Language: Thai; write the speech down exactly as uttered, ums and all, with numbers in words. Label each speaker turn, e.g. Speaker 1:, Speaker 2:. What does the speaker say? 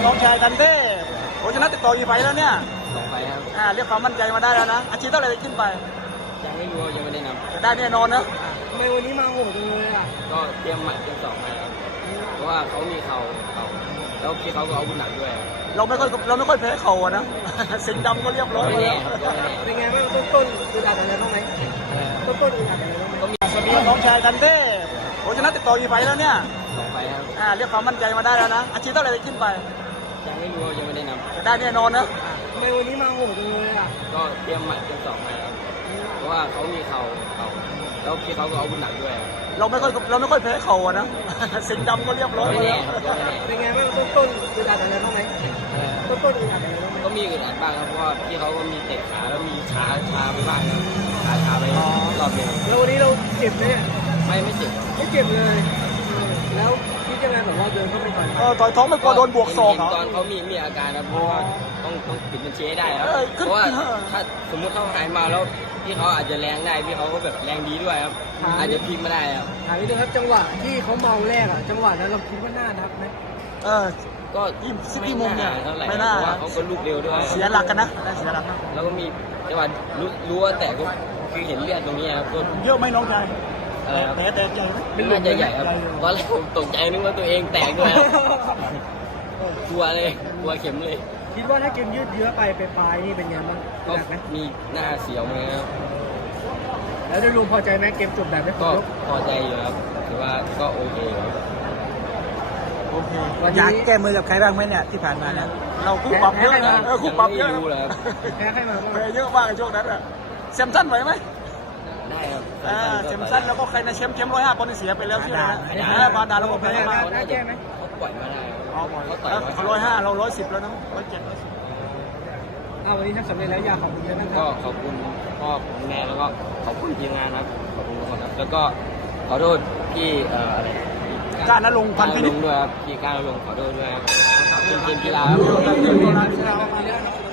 Speaker 1: น้องชายกันเต้โอ้ชนะติดต่อกี่ไฟแล้วเนี่ย
Speaker 2: สองไฟครับ
Speaker 1: อ่าเรียกความมั่นใจมาได้แล้วนะอาชีพเท่าไหร่จะขึ้นไป
Speaker 2: ยังไม่รู้ยังไม่ได้นับ
Speaker 1: จะได้แน่นอนนะ
Speaker 3: ทำไมวันนี้มาโหดจังเลยอ่ะ
Speaker 2: ก็เตรียมหมัดเตรียมศอกมาครับเพราะว่าเขามีเข่าเข่าแล้วพี่เขาก็เอาบุญหนักด้วย
Speaker 1: เราไม่ค่อยเราไม่ค่อยแพ้เข่าอะนะ สิงห์ดำก็เรียบร้อย
Speaker 2: ไม่แน่
Speaker 3: เป็นไงบ้างต้นต้นๆคือดัดอะไรบ้างไหมต้นต้นๆคือดัดอะไรบ้างไหม
Speaker 2: ก็มี
Speaker 1: สวัสดีน้องชายกันเต้โอ้ชนะติดต่อกี่ไฟแล้วเนี่ย
Speaker 2: สองไฟครับ
Speaker 1: อ่าเรียกความมั่นใจมาได้แล้วนะอาชีพเท่าไหร่จะขึ้นไป
Speaker 2: ยังไม่รู้ยังไม่ได้นับ
Speaker 1: จะได้แน่นอนนะ
Speaker 3: ทำไมวันนี้มาโหดจังเลยอ่ะ
Speaker 2: ก็เตรียมหมัดเตรียมศอกมาครับเพราะว่าเขามีเข่าเข่าแล้วพี่เขาก็เอาบุญหนักด้วย
Speaker 1: เราไม่ค่อยเราไม่ค่อยแพ้เข่าอะนะ สิงห์ดำก็เรียบร้อย
Speaker 2: ไม่แน่ไม่แน่
Speaker 3: เป็นไงบ้างต้นต้นๆคือดัดอะไรบ้างไหมต้นต้นๆคือดัดอะไรบ้างไหม
Speaker 2: ก็มีอึดอัดบ้างครับเพราะว่าพี่เขาก็มีเตะขาแล้วมีช้าช้าไปบ้างครับขาช้าไปรอบเดียว
Speaker 3: แล้ววันนี้เราเจ็บไหมเนี่ย
Speaker 2: ไม่ไม่เจ็บ
Speaker 3: ไม่เจ็บเลยแล้วคิดยังไงแบบว่าเดินเข้าไปต่อย
Speaker 1: เออต่อยท้องไม่กลัวโดนบวกศอกเหรอ
Speaker 2: ตอนเขามีมีอาการนะเพราะว่าต้องต้องปิดบัญชีให้ได้ครับ
Speaker 1: เออขึ้น
Speaker 2: เพราะว่าถ้าสมมุติเขาหายมาแล้วพี่เขาอาจจะแรงได้พี่เขาก็แบบแรงดีด้วยครับอาจจะพลิกไม่ได้ครับ
Speaker 3: ถามนิดนึงครับจังหวะที่เขาเมาแรกอ่ะจังหวะนั้นเราคิดว่าน่านับไหม
Speaker 1: เออ
Speaker 2: ก็
Speaker 1: ยี่สิบกี่โมงเนี่ย
Speaker 2: เท่าไหร่
Speaker 1: ไม่
Speaker 2: เพ
Speaker 1: น่า
Speaker 2: ราะว่าเขาก็ลูกเร็วด้วย
Speaker 1: เสียหลักกันนะได้เสียหลักนะ
Speaker 2: แล้วก็มีจังหวะรู้รู้ว่าแต่ก็คือเห็นเลือดตรงนี้ครับก็
Speaker 1: เยอะไหมน้องชาย
Speaker 2: อะไรครับ
Speaker 1: แต่แต่ใจไหม
Speaker 2: น่าจะใหญ่ครับตอนแรกผมตกใจนึกว่าตัวเองแตกด้วยครับกลัวเลยกลัวเข็มเลย
Speaker 3: คิดว่าถ้าเกมยืดเยื้อไปไปปลายนี่เป็นไงบ้าง
Speaker 2: ก็
Speaker 3: หนักไหม
Speaker 2: มีหน้าเสียวเหมือนกันครับ
Speaker 3: แล้วโดยรวมพอใจไหมเกมจบแบบไม่
Speaker 2: ก็
Speaker 3: ยก
Speaker 2: พอใจอยู่ครับถือว่าก็โอเคครับ
Speaker 1: โอเค
Speaker 3: วันนี้
Speaker 1: อยากแก้มือกับใครบ้างไหมเนี่ยที่ผ่านมาเนี่ยเราคู่ปรับเยอะนะเออคู่ปรับเยอะ
Speaker 2: ยังไม่รู้เลยครับ
Speaker 3: แพ้ใครมาบ้าง
Speaker 1: แพ้เยอะมากในช่วงนั้นอะเซมสันไหวไหม
Speaker 2: ได้ครับ
Speaker 1: อ่าเซมสันแล้วก็ใครนะแชมป์แชมป์ร้อยห้าปอนด์เสียไปแล้วใช่ไหมฮะเออบาดาลแล้วก็แพ้มา
Speaker 2: เขาน่าจะเขาปล่อยมาได้ครับ
Speaker 1: อ๋อหมด
Speaker 2: เขาต่อย
Speaker 1: เขาร้อยห้าเราร้อยสิบแล้วนะร้อยเจ็ดร้อยสิบ
Speaker 3: อ้าววันนี้ถ้าสำเร็จแล้วอยากขอบคุณเยอะนะค
Speaker 2: ก็
Speaker 3: รับ
Speaker 2: ขอบคุณพ่อคุณแม่แล้วก็ขอบคุณทีมงานครับขอบคุณทุกคนครับแล้วก็ขอโทษพี่เอ่ออะไร
Speaker 1: การนรงค์พันธุ์พินิจ
Speaker 2: ด้วยครับพี่การลงขอโทษด้วยครับเป็นเกมกีฬาครับ
Speaker 1: เรา